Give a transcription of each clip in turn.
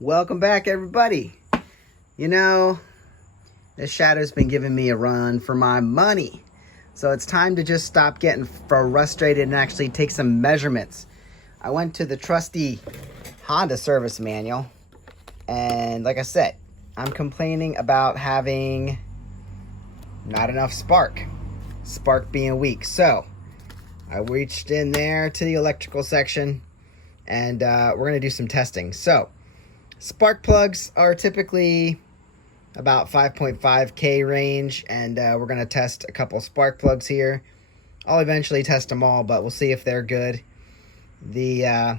Welcome back, everybody. You know, this Shadow's been giving me a run for my money. So it's time to just stop getting frustrated and actually take some measurements. I went to the trusty Honda service manual, and like I said, I'm complaining about having not enough spark being weak. So I reached in there to the electrical section, and we're going to do some testing. So spark plugs are typically about 5.5K range, and we're going to test a couple spark plugs here. I'll eventually test them all, but we'll see if they're good. The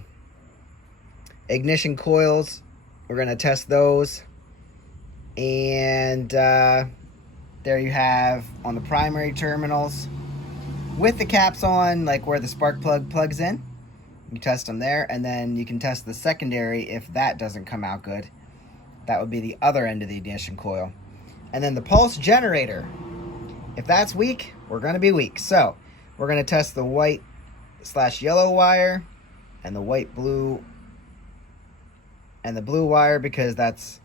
ignition coils, we're going to test those. And there you have on the primary terminals with the caps on, like where the spark plug plugs in. You test them there, and then you can test the secondary if that doesn't come out good. That would be the other end of the ignition coil. And then the pulse generator, if that's weak, we're going to be weak. So we're going to test the white/yellow wire and the white-blue and the blue wire, because that's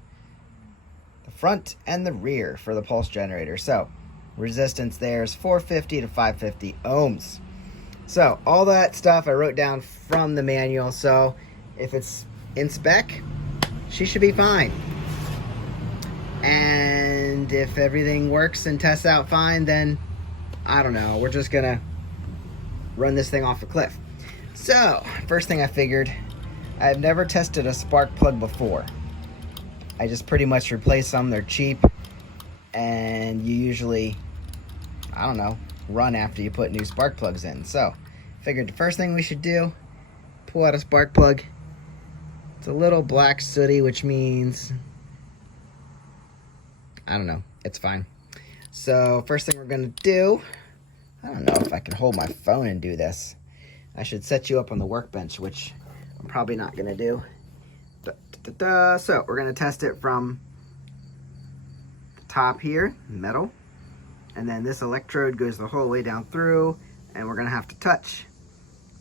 the front and the rear for the pulse generator. So resistance there is 450 to 550 ohms. So all that stuff I wrote down from the manual. So if it's in spec, she should be fine. And if everything works and tests out fine, then I don't know, we're just gonna run this thing off a cliff. So first thing I figured, I've never tested a spark plug before. I just pretty much replace them. They're cheap, and you usually, I don't know, run after you put new spark plugs in. So figured the first thing we should do, pull out a spark plug. It's a little black sooty, which means, I don't know, it's fine. So first thing we're gonna do, I don't know if I can hold my phone and do this. I should set you up on the workbench, which I'm probably not gonna do. So we're gonna test it from the top here, metal, and then this electrode goes the whole way down through, and we're gonna have to touch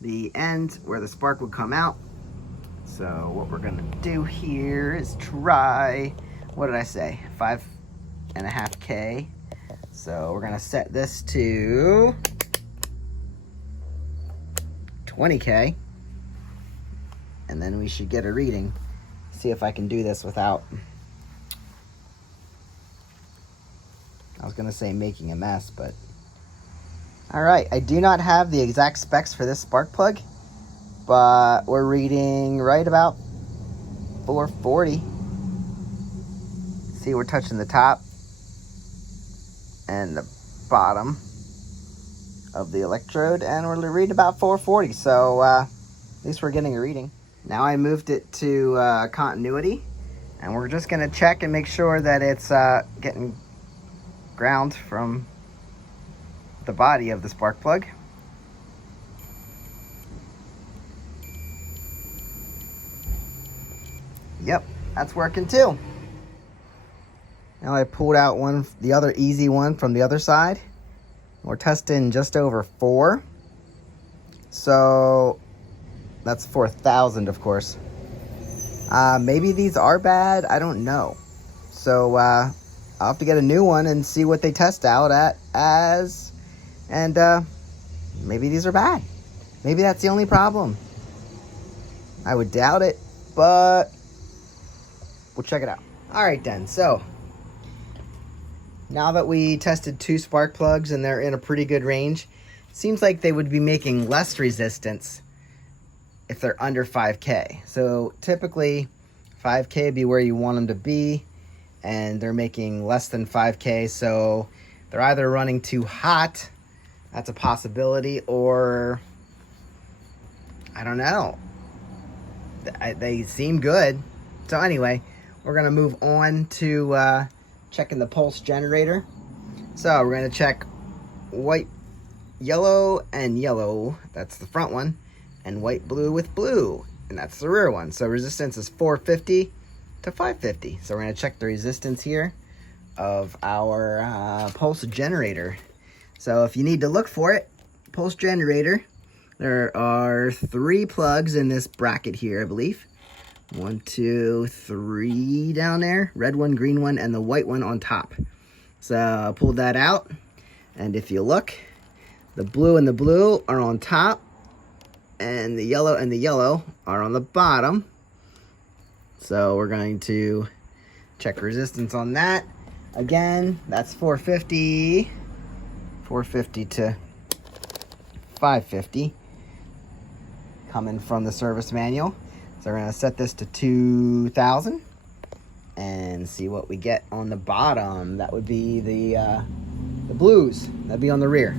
the end where the spark would come out. So what we're gonna do here is try, what did I say, 5.5K. So we're gonna set this to 20K, and then we should get a reading. See if I can do this without, I was gonna say making a mess, but all right. I do not have the exact specs for this spark plug, but we're reading right about 440. See, we're touching the top and the bottom of the electrode, and we're reading about 440. So at least we're getting a reading. Now I moved it to continuity, and we're just gonna check and make sure that it's getting ground from the body of the spark plug. Yep, that's working too. Now I pulled out the other easy one from the other side. We're testing just over 4. So that's 4,000, of course. Maybe these are bad, I don't know. So I'll have to get a new one and see what they test out as. And maybe these are bad. Maybe that's the only problem. I would doubt it, but we'll check it out. All right then, so now that we tested 2 spark plugs and they're in a pretty good range, seems like they would be making less resistance if they're under 5K. So typically 5K would be where you want them to be, and they're making less than 5K. So they're either running too hot, that's a possibility, or I don't know. They seem good. So anyway, we're gonna move on to checking the pulse generator. So we're gonna check white, yellow, and yellow. That's the front one. And white, blue with blue. And that's the rear one. So resistance is 450 to 550. So we're gonna check the resistance here of our pulse generator. So if you need to look for it, pulse generator, there are 3 plugs in this bracket here, I believe. 1, 2, 3 down there. Red one, green one, and the white one on top. So I pulled that out. And if you look, the blue and the blue are on top. And the yellow are on the bottom. So we're going to check resistance on that. Again, that's 450. 450 to 550. Coming from the service manual. So we're going to set this to 2,000 and see what we get on the bottom. That would be the blues. That'd be on the rear.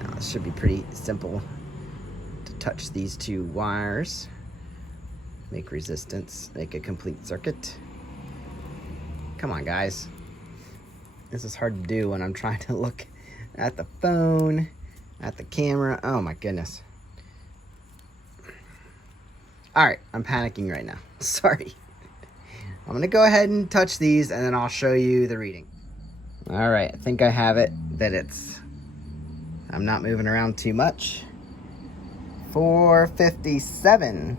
Now, this should be pretty simple to touch these two wires. Make resistance, make a complete circuit. Come on, guys. This is hard to do when I'm trying to look at the phone, at the camera. Oh my goodness. All right, I'm panicking right now. Sorry. I'm gonna go ahead and touch these and then I'll show you the reading. All right, I think I have it, I'm not moving around too much. 457.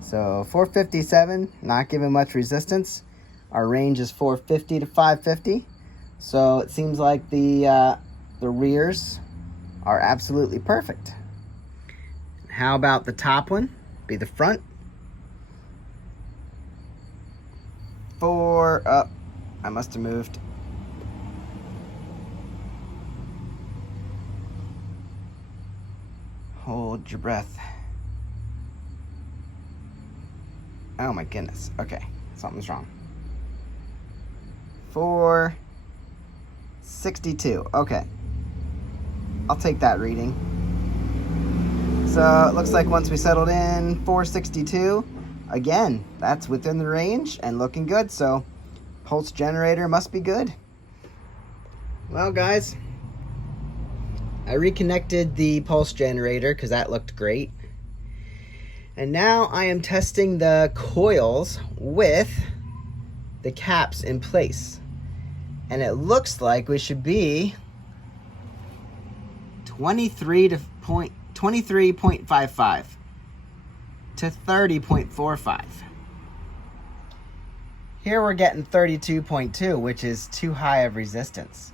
So 457, not giving much resistance. Our range is 450 to 550. So it seems like the rears are absolutely perfect. How about the top one? Be the front. I must have moved. Hold your breath. Oh my goodness. Okay, something's wrong. 462. Okay. I'll take that reading. So it looks like once we settled in, 462. Again, that's within the range and looking good. So pulse generator must be good. Well, guys, I reconnected the pulse generator because that looked great. And now I am testing the coils with the caps in place. And it looks like we should be 23.55 to 30.45. Here we're getting 32.2, which is too high of resistance.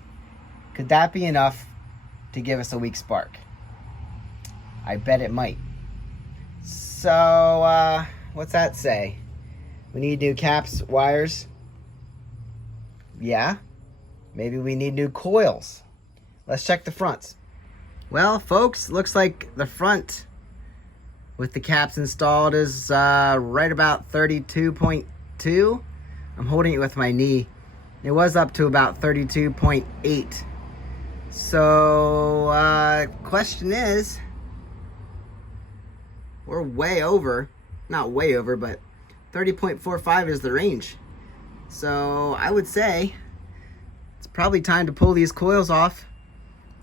Could that be enough to give us a weak spark? I bet it might. So, what's that say? We need new caps, wires. Yeah, maybe we need new coils. Let's check the fronts. Well, folks, looks like the front with the caps installed is right about 32.2. I'm holding it with my knee. It was up to about 32.8. So, question is, we're way over, not way over, but 30.45 is the range. So I would say it's probably time to pull these coils off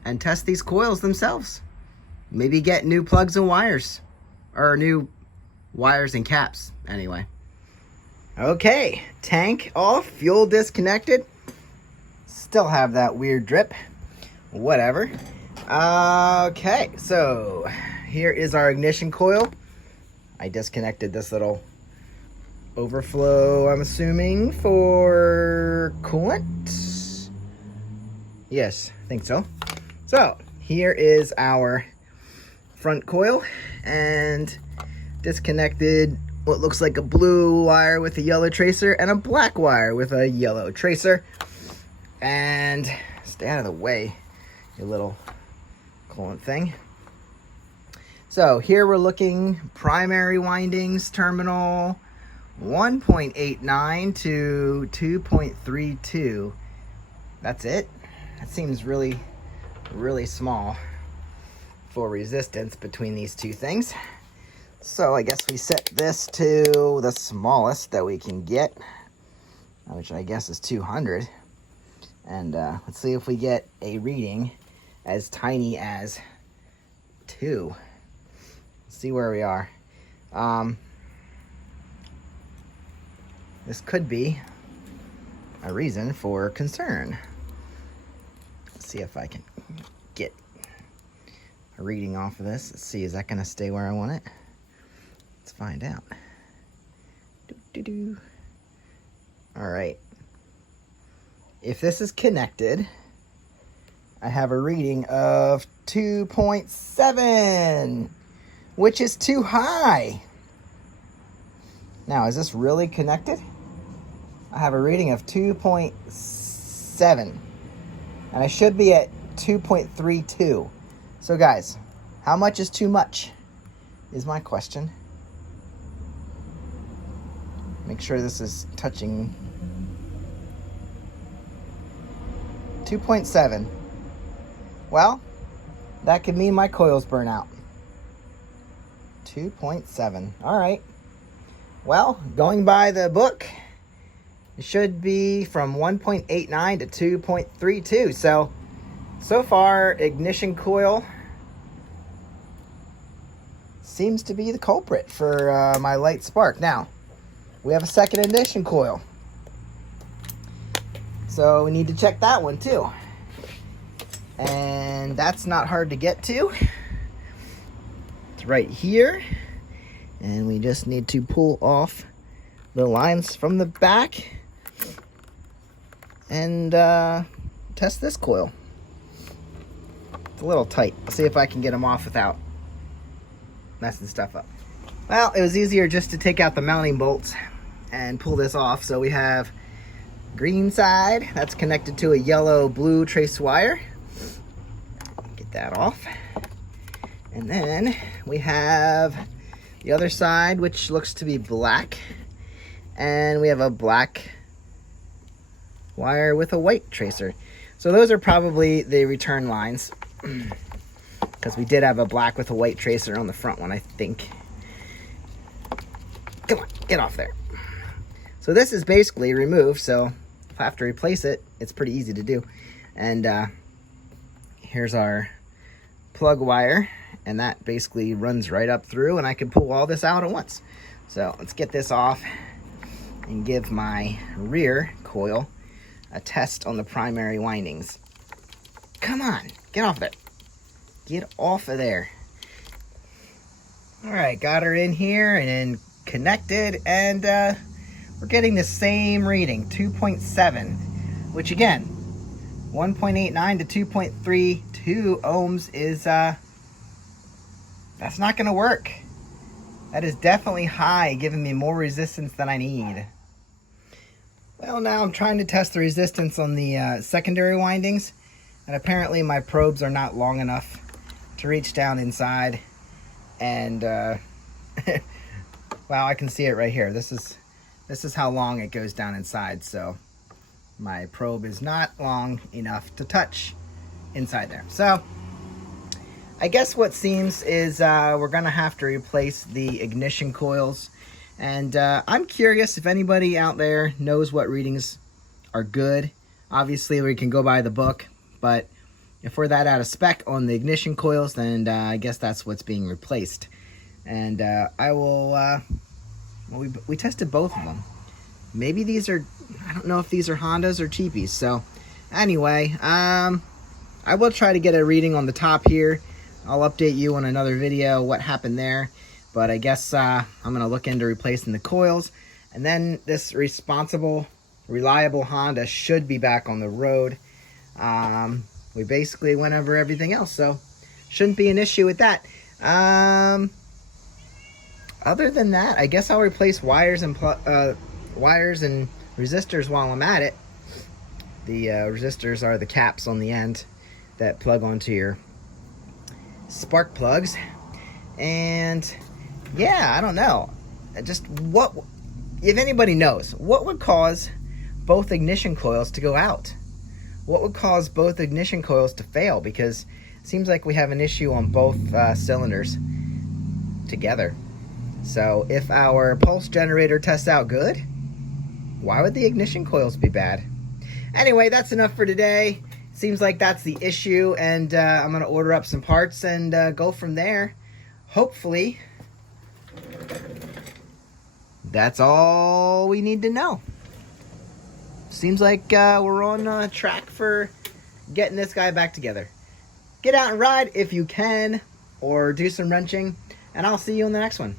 and test these coils themselves. Maybe get new plugs and wires, or new wires and caps anyway. Okay, tank off, fuel disconnected. Still have that weird drip, whatever. Okay, so here is our ignition coil. I disconnected this little overflow, I'm assuming, for coolant. Yes, I think so. So here is our front coil, and disconnected what looks like a blue wire with a yellow tracer and a black wire with a yellow tracer. And stay out of the way, you little coolant thing. So here we're looking primary windings, terminal 1.89 to 2.32. That's it. That seems really, really small for resistance between these two things. So I guess we set this to the smallest that we can get, which I guess is 200. And let's see if we get a reading as tiny as 2. Let's see where we are. This could be a reason for concern. Let's see if I can get a reading off of this. Let's see, is that going to stay where I want it? Let's find out. All right. If this is connected, I have a reading of 2.7, which is too high. Now, is this really connected? I have a reading of 2.7, and I should be at 2.32. So guys, how much is too much is my question. Make sure this is touching 2.7. Well, that could mean my coils burn out. 2.7. All right. Well, going by the book, it should be from 1.89 to 2.32. So far, ignition coil seems to be the culprit for my light spark. Now, we have a second ignition coil, so we need to check that one too. And that's not hard to get to. It's right here. And we just need to pull off the lines from the back and test this coil. It's a little tight. Let's see if I can get them off without messing stuff up. Well, it was easier just to take out the mounting bolts and pull this off. So we have green side that's connected to a yellow-blue trace wire. Get that off. And then we have the other side, which looks to be black. And we have a black wire with a white tracer. So those are probably the return lines, because we did have a black with a white tracer on the front one, I think. Come on, get off there. So this is basically removed, so if I have to replace it, it's pretty easy to do. And here's our plug wire, and that basically runs right up through, and I can pull all this out at once. So let's get this off and give my rear coil a test on the primary windings. Come on, get off there. Get off of there. All right, got her in here and connected, and we're getting the same reading, 2.7, which again, 1.89 to 2.32 ohms is, that's not gonna work. That is definitely high, giving me more resistance than I need. Well, now I'm trying to test the resistance on the secondary windings, and apparently my probes are not long enough to reach down inside, and wow, I can see it right here. This is how long it goes down inside, so my probe is not long enough to touch inside there. So I guess what seems is we're gonna have to replace the ignition coils. And I'm curious if anybody out there knows what readings are good. Obviously, we can go by the book, but if we're that out of spec on the ignition coils, then I guess that's what's being replaced. And I will, well, we tested both of them. Maybe these are, I don't know if these are Hondas or cheapies. So anyway, I will try to get a reading on the top here. I'll update you on another video what happened there. But I guess I'm going to look into replacing the coils. And then this responsible, reliable Honda should be back on the road. We basically went over everything else, so shouldn't be an issue with that. Other than that, I guess I'll replace wires and resistors while I'm at it. The resistors are the caps on the end that plug onto your spark plugs. And yeah, I don't know. Just what, if anybody knows, what would cause both ignition coils to go out? What would cause both ignition coils to fail? Because it seems like we have an issue on both cylinders together. So if our pulse generator tests out good, why would the ignition coils be bad? Anyway, that's enough for today. Seems like that's the issue, and I'm going to order up some parts and go from there. Hopefully, that's all we need to know. Seems like we're on track for getting this guy back together. Get out and ride if you can, or do some wrenching, and I'll see you in the next one.